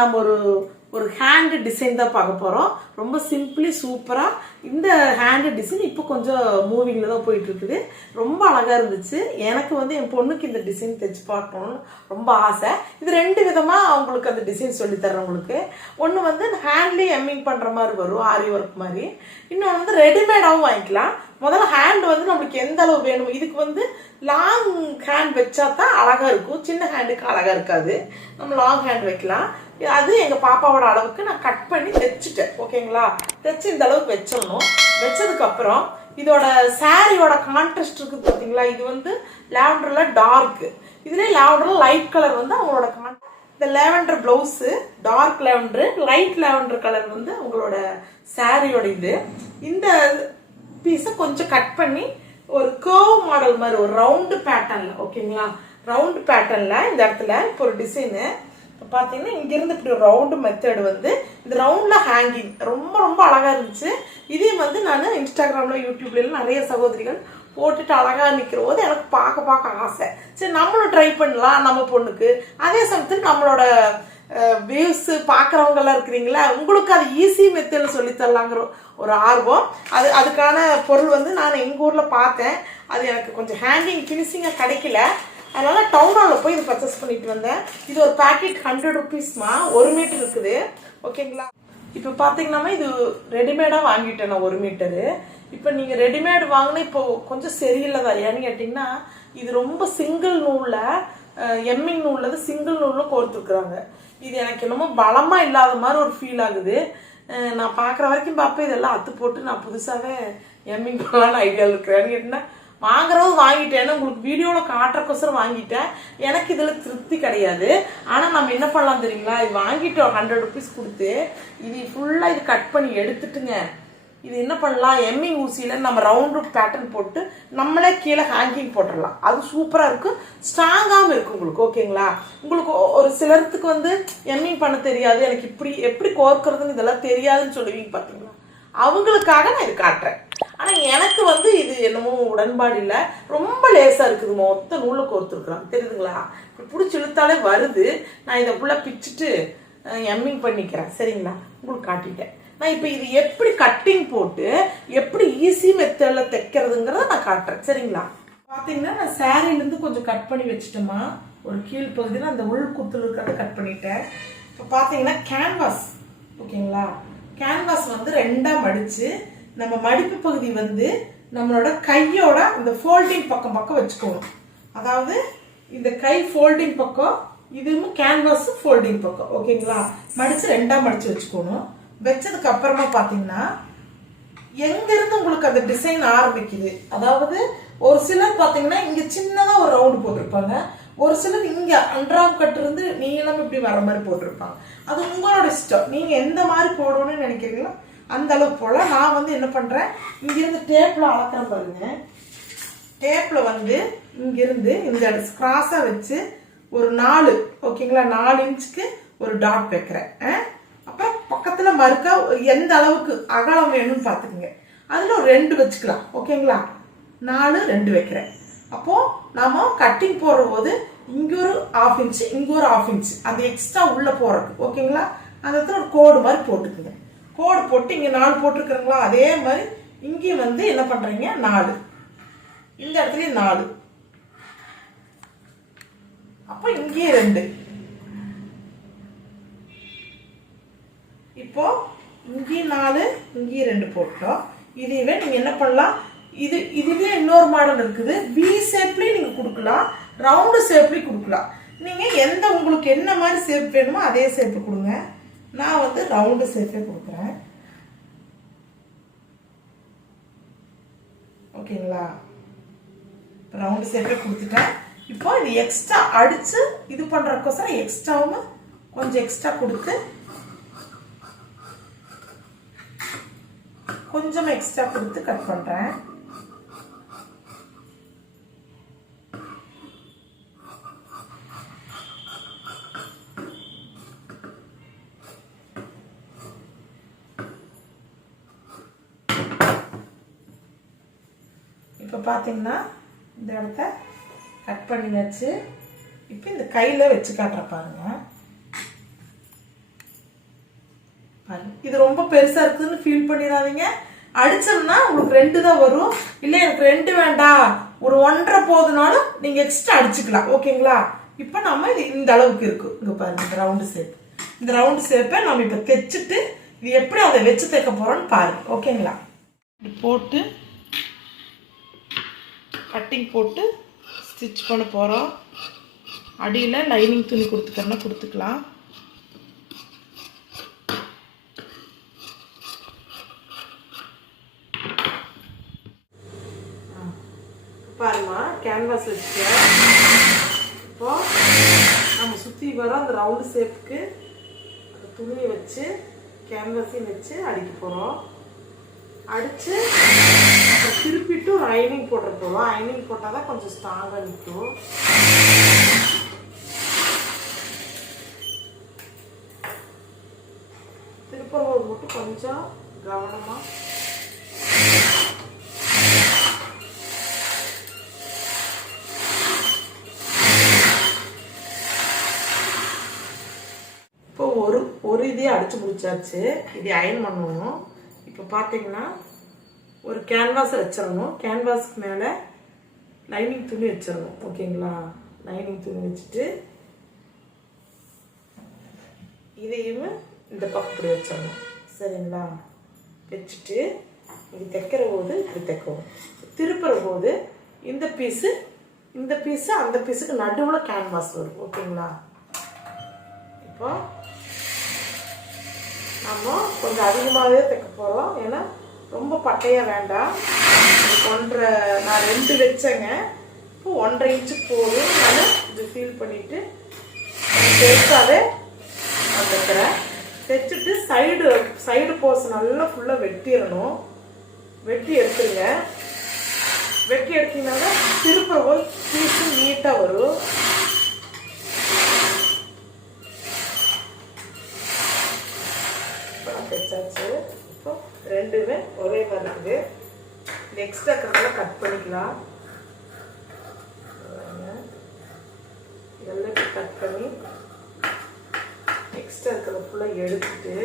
நம்ம ஒரு hand design தான் பார்க்க போகிறோம். ரொம்ப சிம்பிளி சூப்பராக இந்த ஹேண்ட் டிசைன் இப்போ கொஞ்சம் மூவிங்கில் தான் போயிட்டு இருக்குது. ரொம்ப அழகாக இருந்துச்சு. எனக்கு வந்து என் பொண்ணுக்கு இந்த டிசைன் தைச்சு பார்க்கணும்னு ரொம்ப ஆசை. இது 2 விதமாக அவங்களுக்கு அந்த டிசைன் சொல்லித்தரேன் உங்களுக்கு. ஒன்று வந்து ஹேண்ட்லேயே எம்மிங் பண்ணுற மாதிரி வரும், ஆரி ஒர்க் மாதிரி. இன்னொன்று வந்து ரெடிமேடாகவும் வாங்கிக்கலாம். முதல்ல ஹேண்ட் வந்து நம்மளுக்கு எந்த அளவு வேணும். இதுக்கு வந்து லாங் ஹேண்ட் வச்சா தான் அழகாக இருக்கும். சின்ன ஹேண்டுக்கு அழகாக இருக்காது. நம்ம லாங் ஹேண்ட் வைக்கலாம். அது எங்கள் பாப்பாவோட அளவுக்கு நான் கட் பண்ணி தைச்சிட்டேன். ஓகேங்களா? தைச்சு இந்த அளவுக்கு வச்சிடணும். வச்சதுக்கப்புறம் இதோட சாரியோட கான்ட்ராஸ்ட் இருக்குது பார்த்தீங்களா? இது வந்து லாவெண்டரில் டார்க்கு, இதுலேயே லாவெண்டரில் லைட் கலர் வந்து அவங்களோட இந்த lavender blouse dark lavender, light lavender colour வந்து அவங்களோட சாரியோட இது. இந்த பீஸை கொஞ்சம் கட் பண்ணி ஒரு கர்வ் மாடல் மாதிரி ஒரு ரவுண்டு பேட்டர்னில், ஓகேங்களா? ரவுண்டு பேட்டர்னில் இந்த இடத்துல இப்போ ஒரு டிசைனு பார்த்தீங்கன்னா இங்கேருந்து இப்படி ஒரு ரவுண்டு மெத்தடு வந்து இந்த ரவுண்டில் ஹேங்கிங் ரொம்ப ரொம்ப அழகாக இருந்துச்சு. இதையும் வந்து நான் இன்ஸ்டாகிராமில் யூடியூப்லாம் நிறைய சகோதரிகள் போட்டுட்டு அழகாக நிற்கிற போது எனக்கு பார்க்க ஆசை. சரி நம்மளும் ட்ரை பண்ணலாம் நம்ம பொண்ணுக்கு. அதே சமயத்தில் நம்மளோட வியூஸ் பார்க்குறவங்கெல்லாம் இருக்கிறீங்களா, உங்களுக்கு அது ஈஸி மெத்தடில் சொல்லித்தரலாங்கிற ஒரு ஆர்வம். அதுக்கான பொருள் வந்து நான் எங்கள் ஊரில் பார்த்தேன். அது எனக்கு கொஞ்சம் ஹேங்கிங் ஃபினிஷிங்காக கிடைக்கல. அதனால் டவுன் ஹாலில் போய் இது பர்ச்சேஸ் பண்ணிட்டு வந்தேன். இது ஒரு பேக்கெட் 100 ருபீஸ்மா, 1 மீட்டர் இருக்குது. ஓகேங்களா? இப்போ பார்த்தீங்கன்னா இது ரெடிமேடாக வாங்கிட்டேன் நான் 1 மீட்டரு. இப்போ நீங்கள் ரெடிமேடு வாங்கினா இப்போ கொஞ்சம் சரியில்லை தான். ஏன்னு கேட்டிங்கன்னா இது ரொம்ப சிங்கிள் நூலில் எம்மிங் நூலில் சிங்கிள் நூலில் கோர்த்துருக்குறாங்க. இது எனக்கு என்னமோ பலமாக இல்லாத மாதிரி ஒரு ஃபீல் ஆகுது. நான் பார்க்குற வரைக்கும் பார்ப்பேன் இதெல்லாம் அத்து போட்டு நான் புதுசாகவே எம்மிங் பண்ணலான்னு ஐடியாவில் இருக்கிறேன்னு கேட்டிங்கன்னா வாங்குறவும் வாங்கிட்டேன்னு உங்களுக்கு வீடியோவில் காட்டுறக்கோசரம் வாங்கிட்டேன். எனக்கு இதில் திருப்தி கிடையாது. ஆனால் நம்ம என்ன பண்ணலாம் தெரியுங்களா? இது வாங்கிட்டோம் 100 ருபீஸ் கொடுத்து. இது ஃபுல்லாக இது கட் பண்ணி எடுத்துட்டுங்க இது என்ன பண்ணலாம், எம்மிங் ஊசியில் நம்ம ரவுண்டு பேட்டர்ன் போட்டு நம்மளே கீழே ஹேங்கிங் போட்டுடலாம். அது சூப்பராக இருக்கும், ஸ்ட்ராங்காகவும் இருக்கும் உங்களுக்கு. ஓகேங்களா? உங்களுக்கு ஒரு சிலருக்கு வந்து எம்மிங் பண்ண தெரியாது, எனக்கு எப்படி கோர்க்கிறதுன்னு இதெல்லாம் தெரியாதுன்னு சொல்லுவீங்க பார்த்தீங்களா? அவங்களுக்காக நான் இது காட்டுறேன். ஆனால் எனக்கு வந்து இது என்னமோ உடன்பாடு இல்லை. ரொம்ப லேசாக இருக்குது. மொத்த நூலில் கோர்த்துருக்குறாங்க தெரியுதுங்களா? பிடிச்சி இழுத்தாலே வருது. நான் இதை ஃபுல்லாக பிச்சுட்டு எம்மிங் பண்ணிக்கிறேன். சரிங்களா? உங்களுக்கு காட்டிட்டேன். நான் இப்போ இது எப்படி கட்டிங் போட்டு எப்படி ஈஸி மெத்தடில் தைக்கிறதுங்கிறத நான் காட்டுறேன். சரிங்களா? பார்த்தீங்கன்னா நான் சாரிலேருந்து கொஞ்சம் கட் பண்ணி வச்சுட்டோமா, ஒரு கீழ் பகுதியில் அந்த உள் குத்துல இருக்கிறத கட் பண்ணிட்டேன். இப்போ பார்த்தீங்கன்னா கேன்வாஸ், ஓகேங்களா? கேன்வாஸ் வந்து 2ஆக மடித்து நம்ம மடிப்பு பகுதி வந்து நம்மளோட கையோட இந்த ஃபோல்டிங் பக்கம் வச்சுக்கணும். அதாவது இந்த கை ஃபோல்டிங் பக்கம், இதுவும் கேன்வாஸ் ஃபோல்டிங் பக்கம். ஓகேங்களா? மடித்து 2ஆக மடித்து வச்சுக்கணும். வச்சதுக்கு அப்புறமா பார்த்தீங்கன்னா எங்கிருந்து உங்களுக்கு அந்த டிசைன் ஆரம்பிக்குது. அதாவது ஒரு சிலர் பார்த்தீங்கன்னா இங்கே சின்னதாக ஒரு ரவுண்டு போட்டிருப்பாங்க, ஒரு சிலர் இங்கே அன்றாம் கட்டு இருந்து நீளம் இப்படி வர மாதிரி போட்டிருப்பாங்க. அது உங்களோட இஷ்டம். நீங்கள் எந்த மாதிரி போடணும்னு நினைக்கிறீங்களோ அந்த அளவு போல. நான் வந்து என்ன பண்ணுறேன், இங்கிருந்து டேப்பில் அளக்கிறேன் பாருங்க. டேப்பில் வந்து இங்கிருந்து இந்த கிராஸாக வச்சு ஒரு 4, ஓகேங்களா, 4 இன்ச்சுக்கு ஒரு டாட் வைக்கிறேன். அப்புறம் பக்கத்தில் மறுக்கா எந்த அளவுக்கு அகலம் வேணும்னு பார்த்துக்குங்க. அதில் ஒரு 2 வச்சுக்கலாம். ஓகேங்களா? 4, 2 வைக்கிறேன். அப்போது நாம் கட்டிங் போடுற போது இங்கே ஒரு 1/2 இன்ச்சு, இங்கே ஒரு 1/2 இன்ச்சு அந்த எக்ஸ்ட்ரா உள்ளே போகிறதுக்கு. ஓகேங்களா? அந்த இடத்துல ஒரு கோடு மாதிரி போட்டுக்குங்க. கோடு போட்டு இங்கே 4 போட்டிருக்கிறீங்களா, அதே மாதிரி இங்கேயும் வந்து என்ன பண்ணுறீங்க 4, இந்த இடத்துலையும் 4, அப்போ இங்கேயும் 2. இப்போ இங்கேயும் 4, இங்கேயும் 2 போட்டோம். இதுவே நீங்கள் என்ன பண்ணலாம், இதுவே இன்னொரு மாடல் இருக்குது. வி ஷேப்லேயும் நீங்கள் கொடுக்கலாம், ரவுண்டு ஷேப்லேயும் கொடுக்கலாம். நீங்கள் எந்த உங்களுக்கு என்ன மாதிரி ஷேப் வேணுமோ அதே ஷேப்பு கொடுங்க. நான் வந்து ரவுண்டு ஷேப்பே கொடுக்குறேன். ஓகேங்களா? ரவுண்டு ஷேப்பே கொடுத்துட்டேன். இப்போ இது எக்ஸ்ட்ரா அடித்து இது பண்ணுறதுக்கோசரம் எக்ஸ்ட்ராவும் கொஞ்சம் எக்ஸ்ட்ரா கொடுத்து கொஞ்சம் எக்ஸ்ட்ரா கொடுத்து கட் பண்ணுறேன். இப்போ பார்த்தீங்கன்னா இந்த இடத்த கட் பண்ணி வச்சு இப்போ இந்த கையில் வச்சு காட்டுற பாருங்க. இது ரொம்ப பெருசா இருக்குதுன்னு ஃபீல் பண்ணிடாதீங்க. அடிச்சோம்னா உங்களுக்கு 2 தான் வரும். இல்ல எனக்கு 2 வேண்டாம், ஒரு 1.5 போதுனாலும் நீங்க எக்ஸ்ட்ரா அடிச்சுக்கலாம். ஓகேங்களா? இப்போ நம்ம இந்த அளவுக்கு இருக்கும். இங்க பாருங்க, இந்த ரவுண்டு ஷேப். இந்த ரவுண்டு ஷேப்பை நம்ம இப்போ தைச்சிட்டு இது எப்படி அதை வச்சு தைக்க போறோம்னு பாருங்க. ஓகேங்களா? இது போட்டு கட்டிங் போட்டு ஸ்டிச் பண்ண போறோம். அடியில் லைனிங் துணி கொடுத்துக்கறனா கொடுத்துக்கலாம். பாருமா, கேன்வாஸ் வச்சுக்கிறேன். இப்போ நம்ம சுற்றி வர அந்த ரவுண்டு ஷேப்புக்கு அந்த துணியை வச்சு கேன்வாஸையும் வச்சு அடிக்க போகிறோம். அடித்து திருப்பிட்டு ஒரு ஐனிங் போட்டுற போகிறோம். ஐனிங் போட்டால் தான் கொஞ்சம் ஸ்ட்ராங்காக நிற்கும். திருப்பம்போது மட்டும் கொஞ்சம் கவனமாக ஒரு இதே அடிச்சு முடிச்சாச்சு. இது அயன் பண்ணணும். இப்போ பார்த்தீங்கன்னா ஒரு கேன்வாஸை வச்சிடணும். கேன்வாஸ்க்கு மேலே லைனிங் துணி வச்சிடணும். ஓகேங்களா? லைனிங் துணி வச்சுட்டு இதையும் இந்த பக்கம் இப்படி வச்சிடணும். சரிங்களா? வச்சுட்டு இது தைக்கிற போது இப்படி தைக்கவும், திருப்புற போது இந்த பீஸு அந்த பீஸுக்கு நடுவில் கேன்வாஸ் வரும். ஓகேங்களா? இப்போ நம்ம கொஞ்சம் அதிகமாகவே தைக்க போகிறோம். ஏன்னா ரொம்ப பட்டையாக வேண்டாம். 1.5 நான் 2 வச்சேங்க. இப்போ 1.5 இன்ச்சு போதும். நான் இது ஃபீல் பண்ணிவிட்டு பெருசாகவே நான் தைக்கிறேன். தைச்சிட்டு சைடு போர்ஸ் நல்லா ஃபுல்லாக வெட்டிடணும். வெட்டி எடுத்துருங்க. வெட்டி எடுத்தீங்கன்னா திருப்புற போது பீஸு நீட்டாக வரும். தைச்சாச்சு. இப்போ 2மே ஒரே மாதிரி இருக்குது. இந்த எக்ஸ்ட்ரா இருக்கிறதெல்லாம் கட் பண்ணிக்கலாம். இதெல்லாம் கட் பண்ணி எக்ஸ்ட்ரா இருக்கிறத ஃபுல்லாக எடுத்துட்டு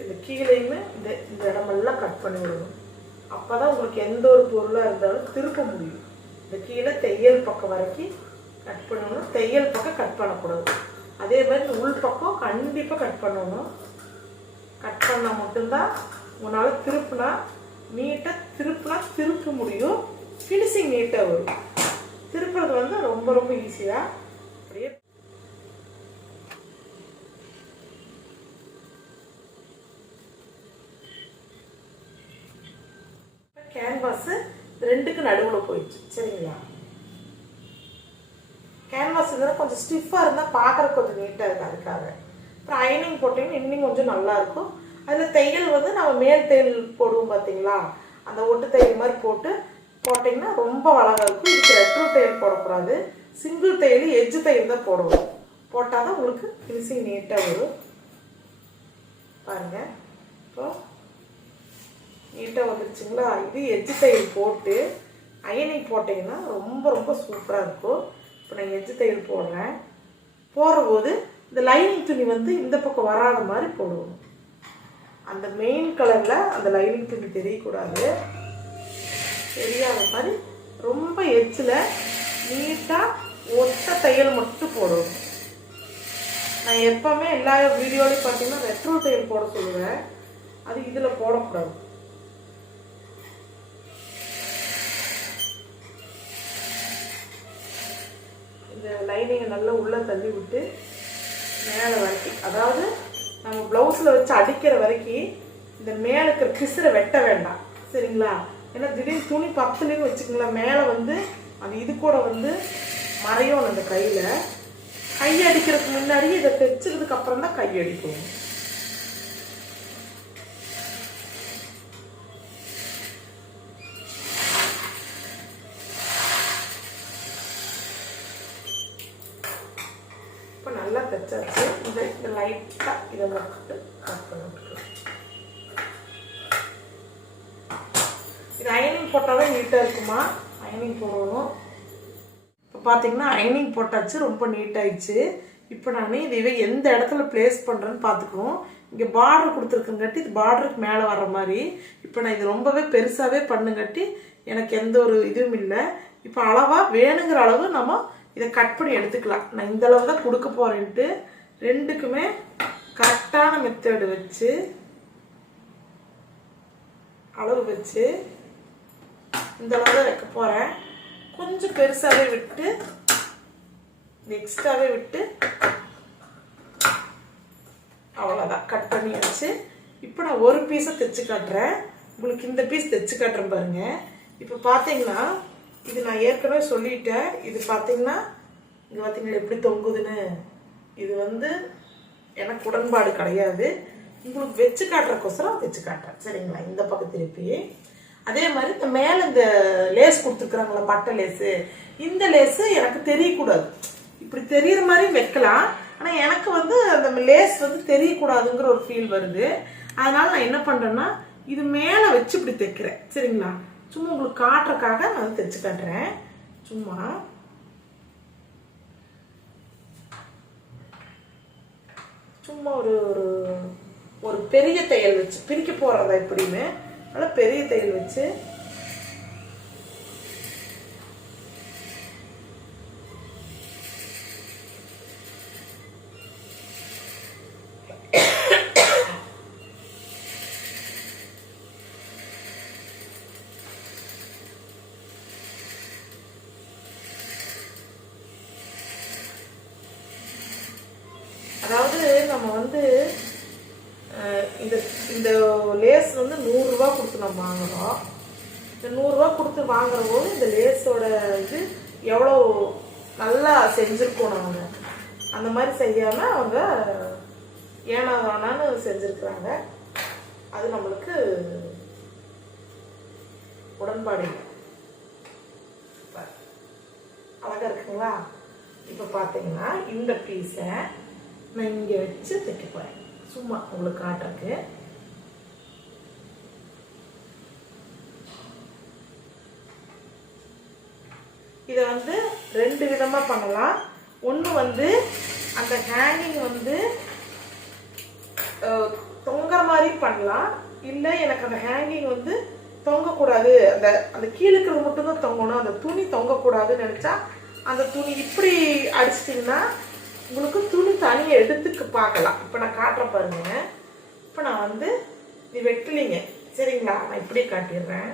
இந்த கீழேயுமே இந்த இடமெல்லாம் கட் பண்ணி விடணும். அப்போதான் உங்களுக்கு எந்த ஒரு பொருளாக இருந்தாலும் திருப்ப முடியும். இந்த கீழே தையல் பக்கம் வரைக்கும் கட் பண்ணணும். தையல் பக்கம் கட் பண்ணக்கூடாது. அதே மாதிரி இந்த உள் பக்கம் கண்டிப்பாக கட் பண்ணணும். கட் பண்ணால் மட்டும்தான் உங்களால் நீட்டாக திருப்ப முடியும். ஃபினிஷிங் நீட்டாக வரும். திருப்புறது வந்து ரொம்ப ரொம்ப ஈஸியாக அப்படியே கேன்வாஸ் 2க்கு நடுவில் போயிடுச்சு. சரிங்களா? கேன்வாஸ் இருந்தால் கொஞ்சம் ஸ்டிஃபாக இருந்தால் பார்க்குறக்கு கொஞ்சம் நீட்டாக இருக்குது. அதுக்காக அப்புறம் அயனிங் போட்டிங்கன்னா இன்னும் கொஞ்சம் நல்லாயிருக்கும். அதில் தையல் வந்து நம்ம மேல் தையல் போடுவோம் பார்த்தீங்களா, அந்த ஒட்டு தையல் மாதிரி போட்டிங்கன்னா ரொம்ப அழகாக இருக்கும். இதுக்கு ரெட்ரோ தையல் போடக்கூடாது. சிங்கிள் தையல் எஜ்ஜு தையல் தான் போடுவோம். போட்டால் தான் உங்களுக்கு ஃபினிஷிங் நீட்டாக வரும். பாருங்கள், இப்போ நீட்டாக வந்துருச்சுங்களா? இது எஜ்ஜு தையல் போட்டு அயனிங் போட்டிங்கன்னா ரொம்ப ரொம்ப சூப்பராக இருக்கும். இப்போ நான் எஜ்ஜு தையல் போடுறேன். போடும்போது இந்த லைனிங் துணி வந்து இந்த பக்கம் வராத மாதிரி போடுவோம். அந்த மெயின் கலரில் அந்த லைனிங் துணி தெரியக்கூடாது. தெரியாத மாதிரி ரொம்ப எஜ்ஜில் நீட்டாக ஒட்ட தையல் மட்டும் போடுவோம். நான் எப்போவுமே எல்லா வீடியோலையும் பார்த்தீங்கன்னா ரெட்ரோ தையல் போட சொல்லுவேன். அது இதில் போடக்கூடாது. இந்த லைனிங்கை நல்லா உள்ளே தள்ளி விட்டு மேலே வரைக்கும், அதாவது நம்ம ப்ளவுஸில் வச்சு அடிக்கிற வரைக்கும் இந்த மேலே இருக்கிற பிசுரை வெட்ட வேண்டாம். சரிங்களா? ஏன்னா திடீர்னு துணி பத்துலேன்னு வச்சுக்கோங்களேன், மேலே வந்து அந்த இது கூட வந்து மறையும். அந்த கையில் கை அடிக்கிறதுக்கு முன்னாடி இதை தைச்சதுக்கு அப்புறம் தான் கை அடிக்கும். இப்போ நல்லா தைச்சாச்சு. இந்த லைட்டாக இதை மட்டும் கட் பண்ணிட்டு இது அயனிங் போட்டால் தான் நீட்டாக இருக்குமா, அயனிங் போடணும். இப்போ பார்த்தீங்கன்னா அயனிங் போட்டாச்சு, ரொம்ப நீட்டாகிடுச்சு. இப்போ நான் இதை எந்த இடத்துல பிளேஸ் பண்ணுறேன்னு பார்த்துக்குவோம். இங்கே பார்டர் கொடுத்துருக்குங்காட்டி இது பார்டருக்கு மேலே வர்ற மாதிரி. இப்போ நான் இது ரொம்பவே பெருசாகவே பண்ணுங்காட்டி எனக்கு எந்த ஒரு இதுவும் இல்லை. இப்போ அளவாக வேணுங்கிற அளவு நம்ம இதை கட் பண்ணி எடுத்துக்கலாம். நான் இந்த அளவு தான் கொடுக்க போகிறேன்ட்டு ரெண்டுக்குமே கரெக்டான மெத்தடு வச்சு அளவு வச்சு இந்த அளவு தான் வைக்க போகிறேன். கொஞ்சம் பெருசாகவே விட்டு எக்ஸ்ட்ராவே விட்டு அவ்வளோதான் கட் பண்ணியாச்சு. இப்போ நான் ஒரு பீஸை தைச்சு காட்டுறேன் உங்களுக்கு. இந்த பீஸ் தைச்சு காட்டுறேன் பாருங்க. இப்போ பார்த்தீங்கன்னா இது நான் ஏற்கனவே சொல்லிட்டேன். இது பார்த்தீங்கன்னா இங்கே பார்த்தீங்கன்னா எப்படி தொங்குதுன்னு. இது வந்து எனக்கு உடன்பாடு கிடையாது. உங்களுக்கு வச்சு காட்டுறக்கோசரம் வச்சு காட்டுறேன் சரிங்களா. இந்த பக்கம் திருப்பி அதே மாதிரி இந்த மேலே இந்த லேஸ் கொடுத்துருக்குறாங்களா பட்டை லேஸு, இந்த லேஸு எனக்கு தெரியக்கூடாது. இப்படி தெரியுற மாதிரி வைக்கலாம், ஆனால் எனக்கு வந்து அந்த லேஸ் வந்து தெரியக்கூடாதுங்கிற ஒரு ஃபீல் வருது. அதனால நான் என்ன பண்ணுறேன்னா இது மேலே வச்சு இப்படி தைக்கிறேன் சரிங்களா. சும்மா உங்களுக்கு காட்டுறக்காக நான் வந்து தைச்சு காட்டுறேன். சும்மா ஒரு பெரிய தையல் வச்சு பிரிக்க போகிறதா எப்படின்னு நல்லா பெரிய தையல் வச்சு அதாவது நம்ம வந்து இந்த லேஸ் வந்து 100 ரூபா கொடுத்து நம்ம வாங்குறோம். இந்த 100 ரூபா கொடுத்து வாங்குற போது இந்த லேஸோட இது எவ்வளோ நல்லா செஞ்சுருக்கோம். நாங்கள் அந்த மாதிரி செய்யாமல் அவங்க ஏனாதானான்னு செஞ்சுருக்குறாங்க. அது நம்மளுக்கு உடன்பாடு அழகாக இருக்குங்களா. இப்போ பார்த்தீங்கன்னா இந்த பீஸை நான் இங்கே வச்சு தைக்க போகிறேன் சும்மா உங்களுக்கு காட்டுறதுக்கு. இதை வந்து 2 விதமாக பண்ணலாம். ஒன்று வந்து அந்த ஹேங்கிங் வந்து தொங்குற மாதிரி பண்ணலாம். இல்லை எனக்கு அந்த ஹேங்கிங் வந்து தொங்கக்கூடாது, அந்த கீழே இருக்கிறது மட்டும்தான் தொங்கணும், அந்த துணி தொங்கக்கூடாதுன்னு நினச்சா அந்த துணி இப்படி அடிச்சிட்டிங்கன்னா உங்களுக்கு துணி தனியாக எடுத்துக்க பார்க்கலாம். இப்போ நான் காட்டுறேன் பாருங்க. இப்போ நான் வந்து இது வெட்டலிங்க சரிங்களா. நான் இப்படி காட்டிடுறேன்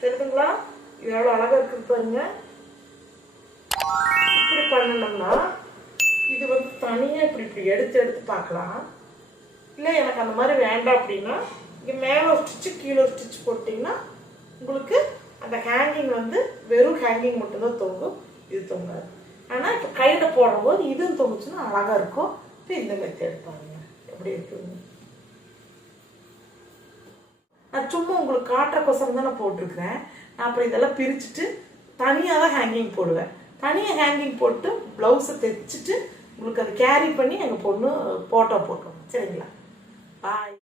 தெரியுதுங்களா. இது எவ்வளோ அழகாக இருக்குது பாருங்க. இப்படி பண்ணணும்னா இது வந்து தனியாக இப்படி எடுத்து பார்க்கலாம். இல்லை எனக்கு அந்த மாதிரி வேண்டாம் அப்படின்னா இங்கே மேலே ஒரு ஸ்டிச்சு கீழே ஒரு ஸ்டிச் போட்டிங்கன்னா உங்களுக்கு அந்த ஹேங்கிங் வந்து வெறும் ஹேங்கிங் மட்டும்தான் தொங்கும், இது தொங்காது. ஆனால் இப்போ கையில் போடும்போது இதுவும் தொங்குச்சுன்னா அழகாக இருக்கும். இப்போ இந்த மெத்தட் பாருங்க எப்படி இருக்குங்க. நான் சும்மா உங்களுக்கு காட்டுறக்கோசரம் தான் நான் போட்டிருக்கிறேன். நான் அப்புறம் இதெல்லாம் பிரிச்சுட்டு தனியாக தான் ஹேங்கிங் போடுவேன். தனியாக ஹேங்கிங் போட்டு ப்ளவுஸை தைச்சிட்டு உங்களுக்கு அதை கேரி பண்ணி எங்கள் பொண்ணு ஃபோட்டோ போட்டுருவோம் சரிங்களா. பாய்.